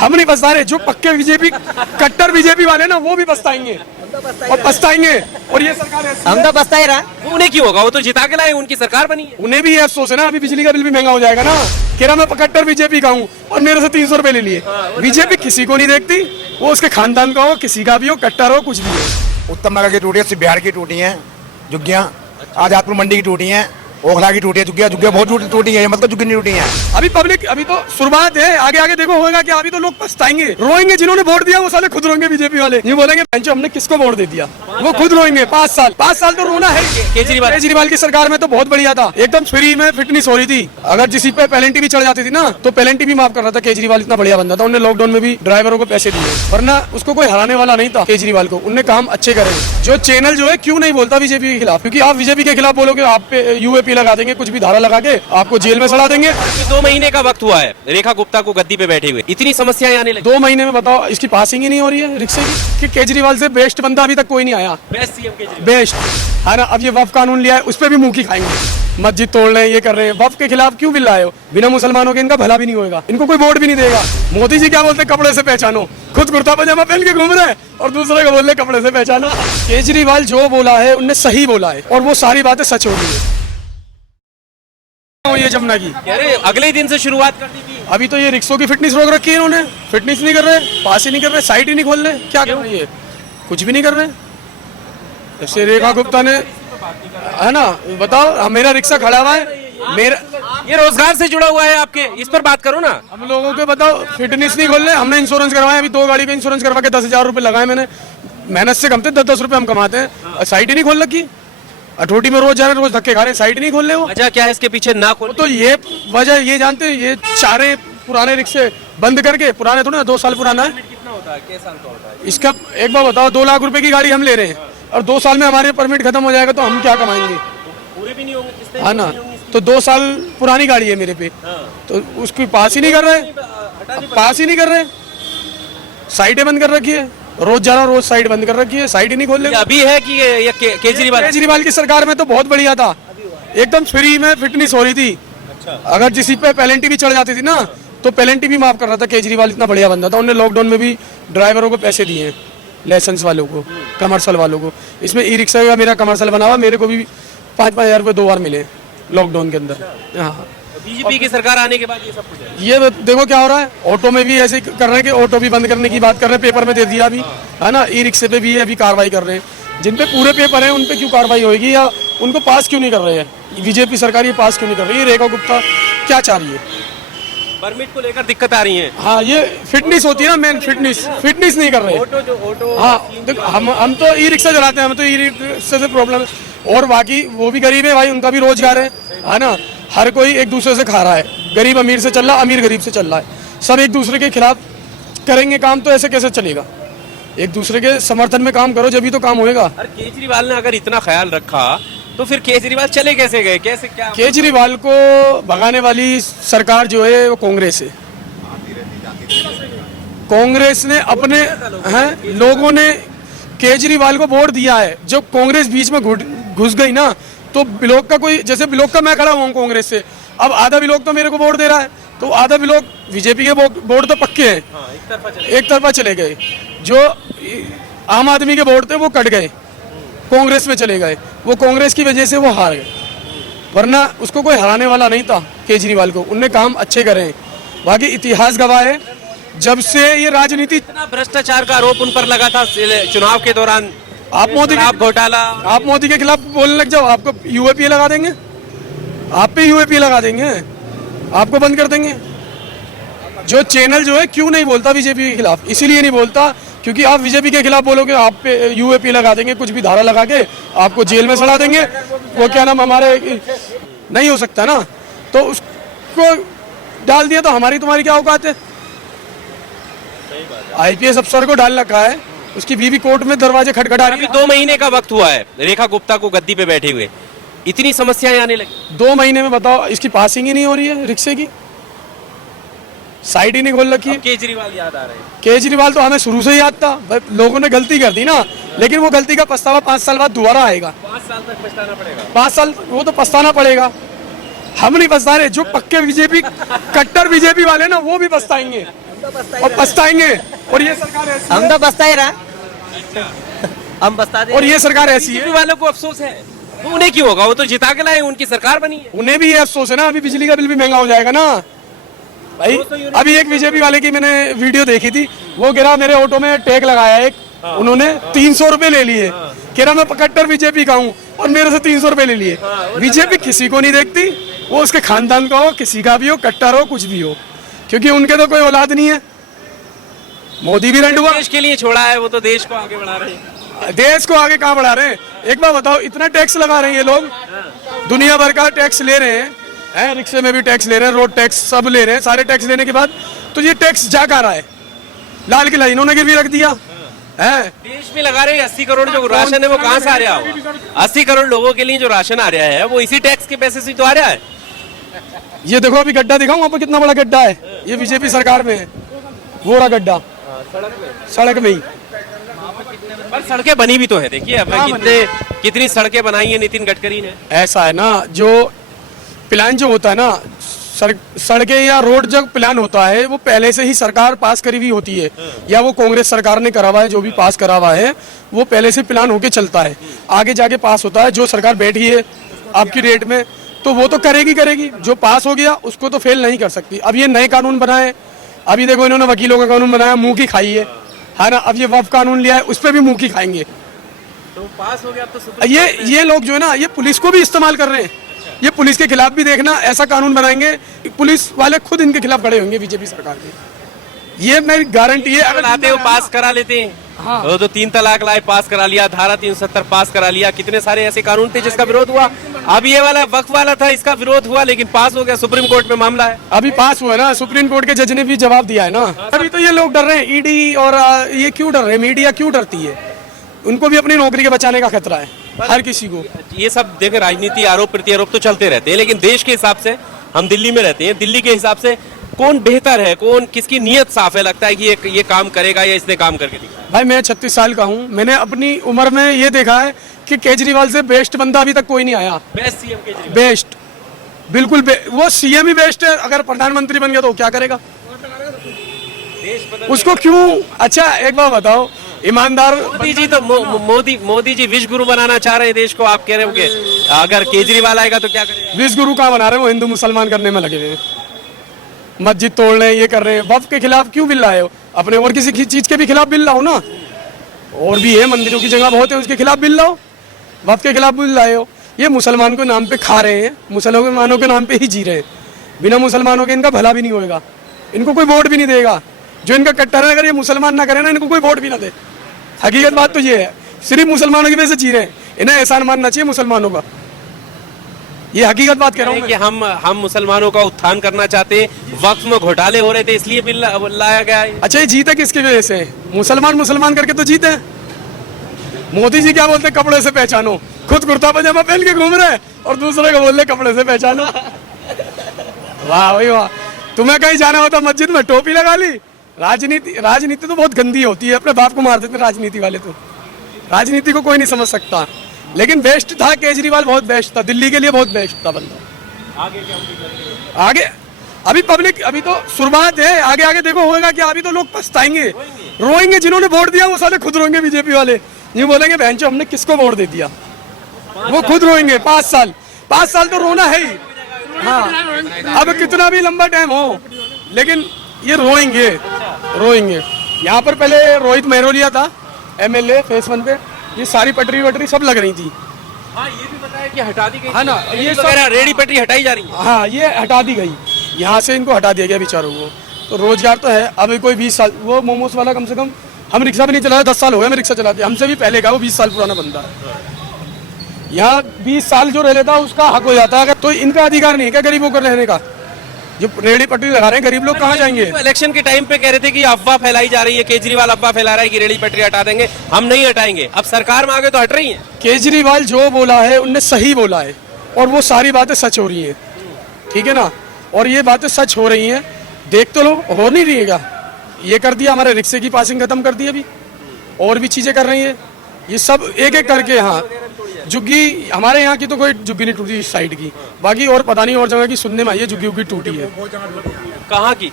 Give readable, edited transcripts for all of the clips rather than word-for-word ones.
हम नहीं पछता रहे, जो पक्के बीजेपी कट्टर बीजेपी वाले ना वो भी पछताएंगे और पछताएंगे। और ये सरकार हम तो पछता ही रहा। वो उन्हें क्यों होगा, वो तो जिता के लाए, उनकी सरकार बनी है। उन्हें भी ये अफसोस है ना, अभी बिजली का बिल भी महंगा हो जाएगा ना। कह रहा मैं कट्टर बीजेपी का हूँ और मेरे से 300 रुपए ले लिए। बीजेपी किसी को नहीं देखती, वो उसके खानदान का हो, किसी का भी हो, कट्टर हो, कुछ भी हो। उत्तम नगर की टूटी है, बिहार की टूटी है, झुग्गियाँ आजादपुर मंडी की टूटी है, ओखला की टूटी है, झुग्गियाँ बहुत टूटी है, मतलब झुग्गी नहीं टूटी है। अभी पब्लिक, अभी तो शुरुआत है, आगे आगे देखो होगा क्या। अभी तो लोग पछताएंगे, रोएंगे। जिन्होंने वोट दिया वो साले खुद रोएंगे। बीजेपी वाले ये बोलेंगे पंचो हमने किसको वोट दे दिया, वो खुद रोएंगे। 5 साल तो रोना है। केजरीवाल की सरकार में तो बहुत बढ़िया था, एकदम फ्री में फिटनेस हो रही थी। अगर किसी पे पेनल्टी भी चढ़ जाती थी ना तो पेनल्टी भी माफ कर रहा था केजरीवाल। इतना बढ़िया बंदा था, उन्होंने लॉकडाउन में भी ड्राइवरों को पैसे दिए, वरना उसको कोई हराने वाला नहीं था केजरीवाल को। उनने काम अच्छे करे। जो चैनल जो है क्यों नहीं बोलता बीजेपी के खिलाफ, क्योंकि आप बीजेपी के खिलाफ बोलोगे आप पे यूएपी लगा देंगे, कुछ भी धारा लगा के आपको जेल में सड़ा देंगे। 2 महीने का वक्त हुआ है रेखा गुप्ता को गद्दी पे बैठे हुए, इतनी समस्याएं आने लगी। 2 महीने में बताओ, इसकी पासिंग ही नहीं हो रही है रिक्शे की। कि केजरीवाल से बेस्ट बंदा अभी तक कोई नहीं आया। बेस्ट सीएम केजरीवाल, बेस्ट है ना। अब ये वफ कानून लिया है, उस पर भी मुंह की खाएंगे। मस्जिद तोड़ रहे हैं, ये कर रहे हैं। वफ के खिलाफ क्यों बिल लाए हो? बिना मुसलमानों के इनका भला भी नहीं होगा, इनको कोई वोट भी नहीं देगा। मोदी जी क्या बोलते हैं, कपड़े से पहचानो। खुद कुर्ता पजामा पहन के घूम रहे हैं और दूसरे को बोल रहे कपड़े से पहचानो। केजरीवाल जो बोला है उनने सही बोला है और वो सारी बातें सच हो गई है। ये जमुना की अरे अगले दिन से शुरुआत कर दी थी। अभी तो ये रिक्शों की फिटनेस रोक रखी है इन्होंने। फिटनेस नहीं कर रहे, पास ही नहीं कर रहे, साइड ही नहीं खोल रहे। क्या कर रही है? कुछ भी नहीं कर रहे। जैसे रेखा गुप्ता ने, है ना, बताओ मेरा रिक्शा खड़ा हुआ है, मेरा ये रोजगार से जुड़ा हुआ है आपके, इस पर बात करो ना। हम लोगों के बताओ फिटनेस नहीं खोल रहे। हमने इंश्योरेंस करवाया, अभी 2 गाड़ी का इंश्योरेंस करवा के 10,000 रुपए लगाए मैंने। मेहनत से कमते 10-10 रुपए हम कमाते हैं। साइड ही नहीं खोल रखी। अठोटी में रोज जा रहे, रोज धक्के खा रहे, साइड नहीं खोल रहे। वो वजह क्या है इसके पीछे ना खोल? तो ये वजह ये जानते हैं, ये सारे पुराने रिक्शे बंद करके, पुराने थोड़ा 2 साल पुराना है। कितना होता है, किस साल का होता है इसका एक बार बताओ, 2 लाख रुपए की गाड़ी हम ले रहे हैं और 2 साल में हमारे परमिट खत्म हो जाएगा तो हम क्या कमाएंगे? पूरे भी नहीं होंगे, कितने है ना। तो 2 साल पुरानी गाड़ी है मेरे पे, तो उसकी पास ही नहीं कर रहे, पास ही नहीं कर रहे। साइडें बंद कर रखी है, रोज जा रहा, रोज साइड बंद कर रखी है, साइड ही नहीं खोल रहे। अभी है कि ये केजरीवाल की सरकार में तो बहुत बढ़िया था, एकदम फ्री में फिटनेस हो रही थी। अगर किसी पे पेनल्टी भी चढ़ जाती थी ना तो पेनल्टी भी माफ कर रहा था केजरीवाल। इतना बढ़िया बंदा था, उन्होंने लॉकडाउन में भी ड्राइवरों को पैसे दिए हैं, लाइसेंस वालों को, कमर्शियल वालों को। इसमें ई रिक्शा का मेरा कमर्शियल बना हुआ, मेरे को भी 5-5 हज़ार रुपये 2 बार मिले लॉकडाउन के अंदर। हाँ, बीजेपी की सरकार आने के बाद ये सब कुछ है। ये देखो क्या हो रहा है। ऑटो में भी ऐसे ही कर रहे हैं कि ऑटो भी बंद करने की बात कर रहे हैं, पेपर में दे दिया अभी, है ना। ई रिक्शे पे भी अभी कार्रवाई कर रहे हैं। जिन पे पूरे पेपर हैं उन पे क्यों कार्रवाई होगी, या उनको पास क्यों नहीं कर रहे हैं? बीजेपी सरकार ये पास क्यों नहीं कर रही है? रेखा गुप्ता क्या चाह रही है? परमिट को लेकर दिक्कत आ रही है। हाँ, ये फिटनेस होती है ना, मेन फिटनेस नहीं कर रहे। ऑटो हाँ देखो, हम तो ई रिक्शा चलाते हैं, हम तो ई रिक्शा से प्रॉब्लम है। और बाकी वो भी गरीब है भाई, उनका भी रोजगार है ना। हर कोई एक दूसरे से खा रहा है, गरीब अमीर से चल रहा, अमीर गरीब से चल रहा है। सब एक दूसरे के खिलाफ करेंगे काम तो ऐसे कैसे चलेगा? एक दूसरे के समर्थन में काम करो, जब तो काम होएगा। अरे केजरीवाल ने अगर इतना ख्याल रखा तो फिर केजरीवाल चले कैसे गए, कैसे क्या? केजरीवाल को भगाने वाली सरकार जो है वो कांग्रेस है। कांग्रेस ने अपने हैं लोगों ने केजरीवाल को वोट दिया है। जब कांग्रेस बीच में घुस गई ना तो ब्लॉक का कोई, जैसे ब्लॉक का मैं खड़ा हुआ हूँ कांग्रेस से, अब आधा ब्लॉक तो मेरे को वोट दे रहा है, तो आधा ब्लॉक बीजेपी के वोट तो पक्के हैं, एक तरफा चले गए। जो आम आदमी के वोट थे वो कट गए, कांग्रेस में चले गए। वो कांग्रेस की वजह से वो हार गए, वरना उसको कोई हराने वाला नहीं था केजरीवाल को। उनने काम अच्छे करे हैं। बाकी इतिहास गवाह है, जब से ये राजनीति, इतना भ्रष्टाचार का आरोप उन पर लगा था चुनाव के दौरान। आप घोटाला, आप मोदी के खिलाफ बोलने लग जाओ, आपको यूएपी लगा देंगे, आप पे यूएपी लगा देंगे, आपको बंद कर देंगे। जो चैनल जो है क्यों नहीं बोलता बीजेपी के खिलाफ, इसीलिए नहीं बोलता क्योंकि आप बीजेपी के खिलाफ बोलोगे आप पे यूएपी लगा देंगे, कुछ भी धारा लगा के आपको जेल में सड़ा देंगे। वो क्या नाम, हमारे नहीं हो सकता ना, तो उसको डाल दिया तो हमारी तुम्हारी क्या औकात है? आईपीएस अफसर को डाल रखा है, उसकी बीवी कोर्ट में दरवाजे खटखटा रही है। 2 महीने का वक्त हुआ है रेखा गुप्ता को गद्दी पे बैठे हुए, इतनी समस्याएं आने लगी। 2 महीने में बताओ, इसकी पासिंग ही नहीं हो रही है रिक्शे की, साइड ही नहीं खोल रखी है। केजरीवाल याद आ रहे हैं। केजरीवाल तो हमें शुरू से ही याद था, लोगों ने गलती कर दी ना, लेकिन वो गलती का पछतावा 5 साल बाद दोबारा आएगा। 5 साल तक पछताना पड़ेगा। 5 साल वो तो पछताना पड़ेगा। हम नहीं पछता रहे, जो पक्के बीजेपी कट्टर बीजेपी वाले ना वो भी पछताएंगे, और पछताएंगे। और ये सरकार ऐसी हम है, तो बसता ही रहा, हम बसता दे। और ये सरकार ऐसी है, बीजेपी वालों को अफसोस है, वो उन्हें क्यों होगा, वो तो जिता के लाए, उनकी सरकार बनी है। उन्हें भी ये अफसोस है ना, अभी बिजली का बिल भी महंगा हो जाएगा ना भाई। अभी एक बीजेपी वाले की मैंने वीडियो देखी थी, वो गिरा मेरे ऑटो में टैग लगाया एक, उन्होंने 300 रुपए ले लिए, कह रहा मैं कट्टर बीजेपी का हूँ और मेरे से 300 रुपए ले लिए। बीजेपी किसी को नहीं देखती, वो उसके खानदान का हो, किसी का भी हो, कट्टर हो, कुछ भी हो, क्योंकि उनके तो कोई औलाद नहीं है। मोदी भी रेंड हुआ, देश के लिए छोड़ा है, वो तो देश को आगे बढ़ा रहे हैं। देश को आगे कहाँ बढ़ा रहे हैं। एक बार बताओ, इतना टैक्स लगा रहे हैं ये लोग, दुनिया भर का टैक्स ले रहे हैं, रिक्शे में भी टैक्स ले रहे हैं, रोड टैक्स सब ले रहे हैं, सारे टैक्स लेने के बाद तो ये टैक्स जा कहाँ रहा है? लाल किला इन्होंने गिरवी रख दिया है। देश में लगा रहे हैं 80 करोड़ जो राशन है, वो कहाँ से आ रहा होगा? 80 करोड़ लोगों के लिए जो राशन आ रहा है, वो इसी टैक्स के पैसे से तो आ रहा है। ये देखो अभी गड्ढा दिखाऊं आपको, कितना बड़ा गड्ढा है, ये बीजेपी सरकार में है, वो रहा गड्ढा सड़क में ही। पर सड़कें बनी भी तो है, देखिए अब कितनी सड़कें बनाई है नितिन गडकरी ने। ऐसा है ना, जो प्लान जो होता है ना, सड़कें या रोड जब प्लान होता है, वो पहले से ही सरकार पास करी हुई होती है, या वो कांग्रेस सरकार ने करा हुआ है, जो भी पास करा हुआ है वो पहले से प्लान होके चलता है, आगे जाके पास होता है। जो सरकार बैठी है आपकी रेट में, तो वो तो करेगी, जो पास हो गया उसको तो फेल नहीं कर सकती। अब ये नए कानून बनाए, अभी देखो इन्होंने वकीलों का कानून बनाया, मुंह की खाई है ना। अब ये वफ कानून लिया है, उस पर भी मुंह की खाएंगे। तो पास हो गया, अब तो ये लोग जो है ना, ये पुलिस को भी इस्तेमाल कर रहे हैं, ये पुलिस के खिलाफ भी देखना ऐसा कानून बनाएंगे कि पुलिस वाले खुद इनके खिलाफ खड़े होंगे बीजेपी सरकार के। ये मेरी गारंटी है। अगर आते हो पास करा लेते हैं, हाँ। वो तो 3 तलाक लाए, पास करा लिया, धारा 370 पास करा लिया, कितने सारे ऐसे कानून थे जिसका विरोध हुआ। अब ये वाला वक्फ वाला था, इसका विरोध हुआ लेकिन पास हो गया, सुप्रीम कोर्ट में मामला है। अभी पास हुआ ना, सुप्रीम कोर्ट के जज ने भी जवाब दिया है ना। अभी तो ये लोग डर रहे हैं, ईडी और ये क्यों डर रहे हैं, मीडिया क्यों डरती है? उनको भी अपनी नौकरी के बचाने का खतरा है, हर किसी को। ये सब देखे, राजनीति आरोप प्रत्यारोप तो चलते रहते हैं, लेकिन देश के हिसाब से, हम दिल्ली में रहते हैं, दिल्ली के हिसाब से कौन बेहतर है, कौन किसकी नीयत साफ है, लगता है कि ये काम करेगा या इसने काम करके दिखाया? भाई मैं 36 साल का हूँ, मैंने अपनी उम्र में ये देखा है कि केजरीवाल से बेस्ट बंदा अभी तक कोई नहीं आया। बेस्ट सीएम केजरीवाल, बेस्ट, बिल्कुल वो सीएम ही बेस्ट है। अगर प्रधानमंत्री बन गया तो क्या करेगा? उसको क्यों? अच्छा एक बात बताओ, ईमानदार मोदी जी तो मोदी जी विश्व गुरु बनाना चाह रहे हैं देश को, आप कह रहे हो कि अगर केजरीवाल आएगा तो क्या करेगा? विश्व गुरु कहाँ बना रहे हैं? वो हिंदू मुसलमान करने में लगे हुए हैं, मस्जिद तोड़ रहे हैं, ये कर रहे हैं। वक्फ के खिलाफ क्यों बिल लाए हो? अपने और किसी चीज के भी खिलाफ बिल लाओ ना, और भी है, मंदिरों की जगह बहुत है, उसके खिलाफ बिल लाओ। वक्फ के खिलाफ बिल लाए हो, ये मुसलमान के नाम पे खा रहे हैं, मुसलमानों के नाम पे ही जी रहे हैं। बिना मुसलमानों के इनका भला भी नहीं होएगा, इनको कोई वोट भी नहीं देगा। जो इनका कट्टर है, अगर ये मुसलमान ना करे ना, इनको कोई वोट भी ना दे। हकीकत बात तो ये है, सिर्फ मुसलमानों की वजह से जी रहे हैं, इन्हें एहसान मानना चाहिए मुसलमानों का। ये हकीकत बात कह रहा हूँ कि हम मुसलमानों का उत्थान करना चाहते हैं, वक्त में घोटाले हो रहे थे इसलिए बिल लाया गया है। अच्छा ये जीते किसकी वजह से? मुसलमान करके तो जीते हैं। मोदी जी क्या बोलते हैं? कपड़े से पहचानो। खुद कुर्ता पजामा पहन के घूम रहे हैं और दूसरे को बोल रहे कपड़े से पहचानो। वाह भाई वाह, तुम्हें कहीं जाना होता मस्जिद में टोपी लगा ली। राजनीति तो बहुत गंदी होती है, अपने बाप को मार देते राजनीति वाले। तो राजनीति को कोई नहीं समझ सकता, लेकिन बेस्ट था केजरीवाल, बहुत बेस्ट था, दिल्ली के लिए बहुत बेस्ट था बंदा। आगे अभी पब्लिक, अभी तो शुरुआत है, आगे आगे देखो होगा क्या। अभी तो लोग पछताएंगे, रोएंगे, जिन्होंने वोट दिया वो साले खुद रोएंगे। बीजेपी वाले ये बोलेंगे बहन चो हमने किसको वोट दे दिया, वो खुद रोएंगे। 5 साल तो रोना है ही। हाँ, अब कितना भी लंबा टाइम हो, लेकिन ये रोएंगे। यहाँ पर पहले रोहित मेहरोलिया था MLA फेस 1 पे, ये सारी पटरी वटरी सब लग रही थी। हाँ, ये भी बताया कि हटा दी गई है ना, ये सब रेडी पटरी हटाई जा रही है। हाँ, ये हटा दी गई, यहाँ से इनको हटा दिया गया बेचारों को। तो रोजगार तो है। अभी कोई 20 साल, वो मोमोस वाला कम से कम, हम रिक्शा भी नहीं चलाते, 10 साल हो गए मैं रिक्शा चलाते, हमसे भी पहले का वो 20 साल पुराना बंदा है। यहाँ 20 साल जो रह लेता है उसका हक हो जाता है। तो इनका अधिकार नहीं है क्या गरीबों को रहने का? जो रेडी पटरी लगा रहे हैं, गरीब लोग कहाँ जाएंगे? इलेक्शन के टाइम पे कह रहे थे कि अफवाह फैलाई जा रही है, केजरीवाल अफवाह फैला रहा है कि रेडी पटरी हटा देंगे, हम नहीं हटाएंगे। अब सरकार में आगे तो हट रही है। केजरीवाल जो बोला है उनने सही बोला है, और वो सारी बातें सच हो रही है, ठीक है ना। और ये बातें सच हो रही हैं, देख तो लो, हो नहीं रही है क्या? ये कर दिया, हमारे रिक्शे की पासिंग खत्म कर दी, अभी और भी चीजें कर रही है, ये सब एक एक करके। हाँ, झुग्गी हमारे यहाँ की तो कोई झुग्गी नहीं टूटी इस साइड की, बाकी और पता नहीं और जगह की सुनने में आई है झुग्गी उग्गी टूटी है। कहाँ की?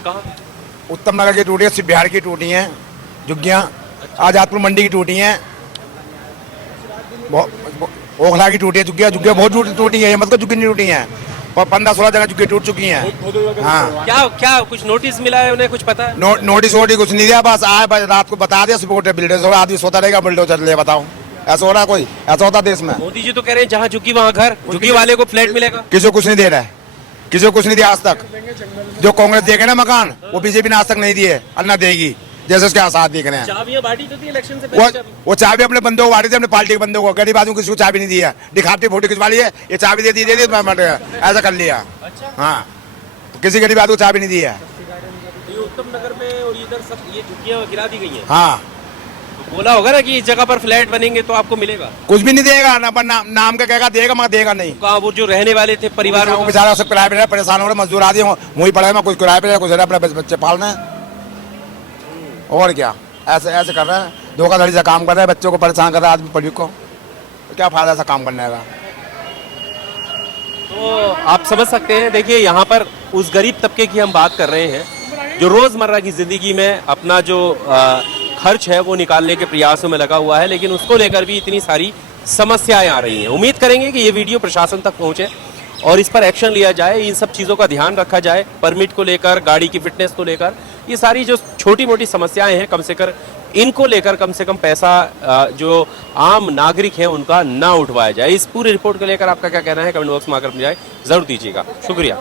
उत्तम नगर की टूटी है, सिर्फ बिहार की टूटी हैं झुग्गियाँ। आजादपुर मंडी की टूटी हैं, ओखला की टूटी है झुग्गियाँ। झुग्गियाँ बहुत टूटी हैं, ये मतलब झुग्गी नहीं टूटी हैं, पर 15-16 जगह झुग्गी टूट चुकी हैं। हाँ, क्या कुछ नोटिस मिला है उन्हें, कुछ पता है? नोटिस वोटिस कुछ नहीं दिया, बस आए बस रात को बता दिया सुबह बिल्डर आदमी सोता रहेगा, बुलडोजर ले बताओ। ऐसा हो रहा है? कोई ऐसा होता देश में? मोदी जी तो कह रहे हैं जहाँ झुग्गी वहाँ घर, झुग्गी वाले को फ्लैट मिलेगा। किसी को कुछ नहीं दे रहा है, किसी को कुछ नहीं दिया आज तक। जो कांग्रेस देखे ना मकान, वो बीजेपी ने आज तक नहीं दिए, अन्ना देगी, जैसे उसके आसार दिख रहे हैं। चाबियां बांटी तो थी इलेक्शन से पहले। वो चाबी अपने बंदों को बांटी थी, अपने पार्टी के बंदों को। गरीब आदमी को किसी को चाबी नहीं दिया, दिखावटी फोटो खिंचवा ली है, ये चाबी दे दी ऐसा कर लिया। हाँ, किसी गरीब आदमी को चाबी नहीं दिया। ये उत्तम नगर में और इधर सब ये झुग्गियां गिरा दी गई हैं। हाँ, तो बोला होगा ना कि इस जगह पर फ्लैट बनेंगे तो आपको मिलेगा। कुछ भी नहीं देगा ना, नाम का कहेगा देगा, मगर देगा नहीं। कहाँ वो जो रहने वाले थे परिवार वो बेचारा सब किराए पे रहे, परेशान हो रहे, मजदूर आदि वही पड़े हैं, कुछ किराए पे रहे, कुछ अपने बच्चे पालना है, और क्या। ऐसे ऐसे कर रहे हैं, धोखाधड़ी से काम कर रहे हैं, बच्चों को परेशान कर रहे हैं, आदमी पब्लिक को। तो क्या फायदा ऐसा काम करने का? तो आप समझ सकते हैं। देखिए यहाँ पर उस गरीब तबके की हम बात कर रहे हैं जो रोजमर्रा की जिंदगी में अपना जो खर्च है वो निकालने के प्रयासों में लगा हुआ है, लेकिन उसको लेकर भी इतनी सारी समस्याएं आ रही हैं। उम्मीद करेंगे कि ये वीडियो प्रशासन तक पहुंचे और इस पर एक्शन लिया जाए, इन सब चीज़ों का ध्यान रखा जाए, परमिट को लेकर, गाड़ी की फिटनेस को लेकर, ये सारी जो छोटी मोटी समस्याएं हैं कम से कम इनको लेकर कम से कम पैसा जो आम नागरिक हैं उनका ना उठवाया जाए। इस पूरी रिपोर्ट को लेकर आपका क्या कहना है, कमेंट बॉक्स में आकर मुझे जरूर दीजिएगा। शुक्रिया।